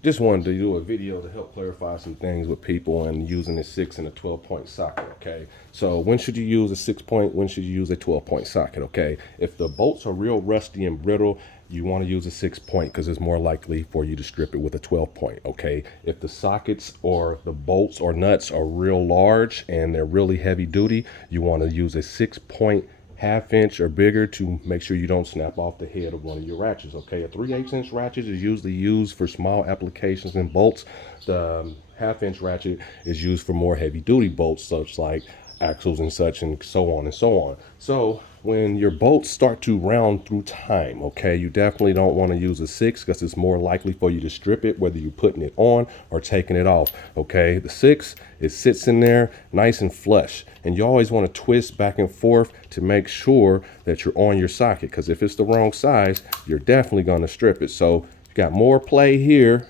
Just wanted to do a video to help clarify some things with people and using a 6 and a 12-point socket, okay? So when should you use a 6-point? When should you use a 12-point socket, okay? If the bolts are real rusty and brittle, you want to use a 6-point because it's more likely for you to strip it with a 12-point, okay? If the sockets or the bolts or nuts are real large and they're really heavy duty, you want to use a 6-point half-inch or bigger to make sure you don't snap off the head of one of your ratchets, okay? A 3/8 ratchet is usually used for small applications and bolts. The half-inch ratchet is used for more heavy-duty bolts, such like axles and such, and so on and so on. So when your bolts start to round through time, okay, you definitely don't want to use a 6 because it's more likely for you to strip it, whether you're putting it on or taking it off, okay? The 6, it sits in there nice and flush, and you always want to twist back and forth to make sure that you're on your socket, because if it's the wrong size, you're definitely going to strip it. So you got more play here.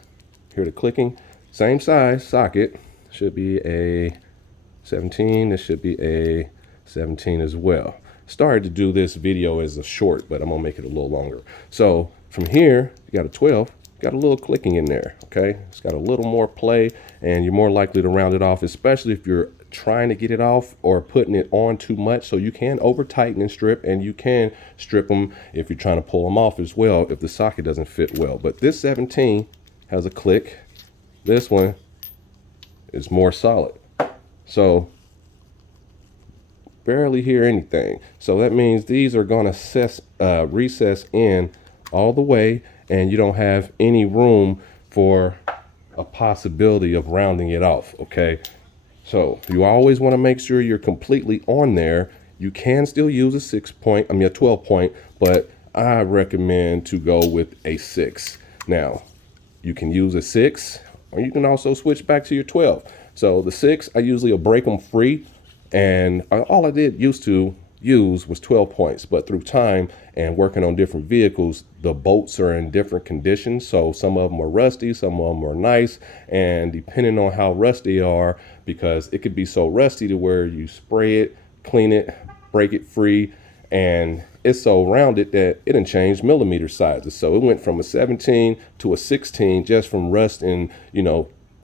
Hear the clicking. Same size socket, should be a 17. This should be a 17 as well. Started to do this video as a short, but I'm gonna make it a little longer. So from here, you got a 12, got a little clicking in there, okay? It's got a little more play, and you're more likely to round it off, especially if you're trying to get it off or putting it on too much. So you can over tighten and strip, and you can strip them if you're trying to pull them off as well if the socket doesn't fit well. But this 17 has a click. This one is more solid. So barely hear anything. So that means these are going to recess in all the way, and you don't have any room for a possibility of rounding it off, okay? So you always want to make sure you're completely on there. You can still use a 12-point, but I recommend to go with a 6. Now, you can use a 6, or you can also switch back to your 12. So the 6, I usually will break them free, and all I used to use was 12 points, but through time and working on different vehicles, the bolts are in different conditions. So some of them are rusty, some of them are nice, and depending on how rusty they are, because it could be so rusty to where you spray it, clean it, break it free, and it's so rounded that it didn't change millimeter sizes. So it went from a 17 to a 16 just from rust and,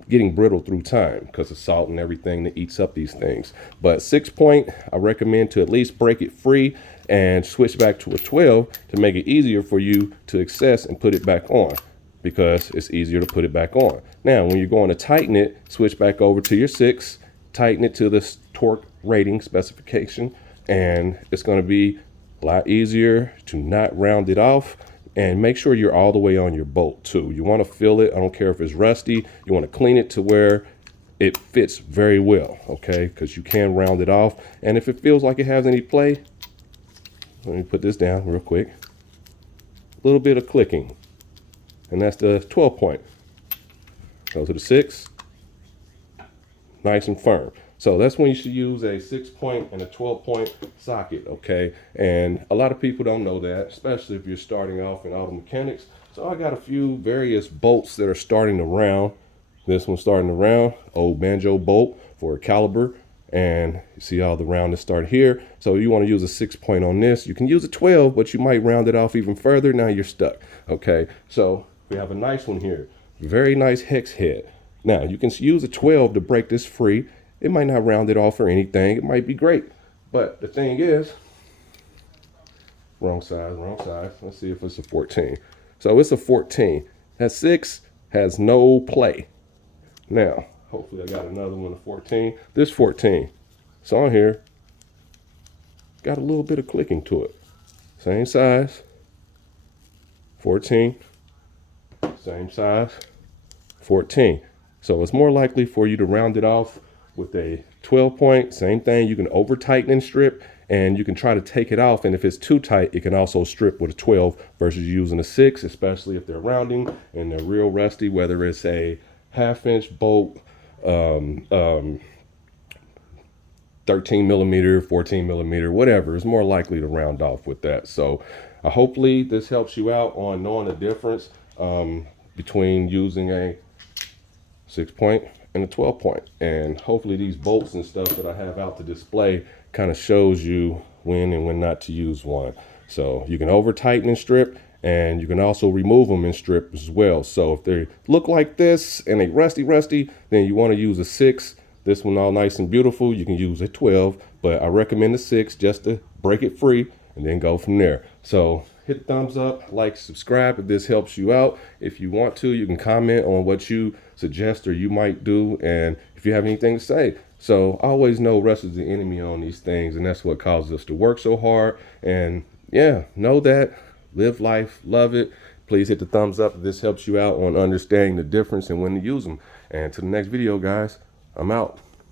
getting brittle through time because of salt and everything that eats up these things. But 6-point, I recommend to at least break it free and switch back to a 12 to make it easier for you to access and put it back on, because it's easier to put it back on. Now, when you're going to tighten it, switch back over to your 6, tighten it to this torque rating specification, and it's going to be a lot easier to not round it off. And make sure you're all the way on your bolt too. You want to feel it. I don't care if it's rusty. You want to clean it to where it fits very well, okay? Because you can round it off. And if it feels like it has any play, let me put this down real quick. A little bit of clicking. And that's the 12-point. Go to the 6. Nice and firm. So that's when you should use a 6-point and a 12-point socket, okay? And a lot of people don't know that, especially if you're starting off in auto mechanics. So I got a few various bolts that are starting to round. This one's starting to round, old banjo bolt for a caliber. And you see how the round is start here. So you want to use a 6-point on this. You can use a 12, but you might round it off even further. Now you're stuck, okay? So we have a nice one here. Very nice hex head. Now you can use a 12 to break this free. It might not round it off or anything. It might be great. But the thing is, wrong size, wrong size. Let's see if it's a 14. So it's a 14. That 6 has no play. Now, hopefully I got another one, a 14. This 14, it's on here. Got a little bit of clicking to it. Same size. 14. Same size. 14. So it's more likely for you to round it off with a 12-point. Same thing, you can over tighten and strip, and you can try to take it off, and if it's too tight, it can also strip with a 12 versus using a 6, especially if they're rounding and they're real rusty, whether it's a half-inch bolt, 13 millimeter, 14 millimeter, whatever, is more likely to round off with that. So hopefully this helps you out on knowing the difference between using a 6-point and a 12-point, and hopefully these bolts and stuff that I have out to display kind of shows you when and when not to use one. So you can over tighten and strip, And you can also remove them in strips as well. So if they look like this and they rusty, then you want to use a 6. This one all nice and beautiful. You can use a 12, but I recommend a 6 just to break it free and then go from there. So hit thumbs up, like, subscribe if this helps you out. If you want to, you can comment on what you suggest or you might do, and if you have anything to say. So I always know rest is the enemy on these things, and that's what causes us to work so hard. And yeah, know that. Live life, love it. Please hit the thumbs up if this helps you out on understanding the difference and when to use them. And to the next video, guys, I'm out.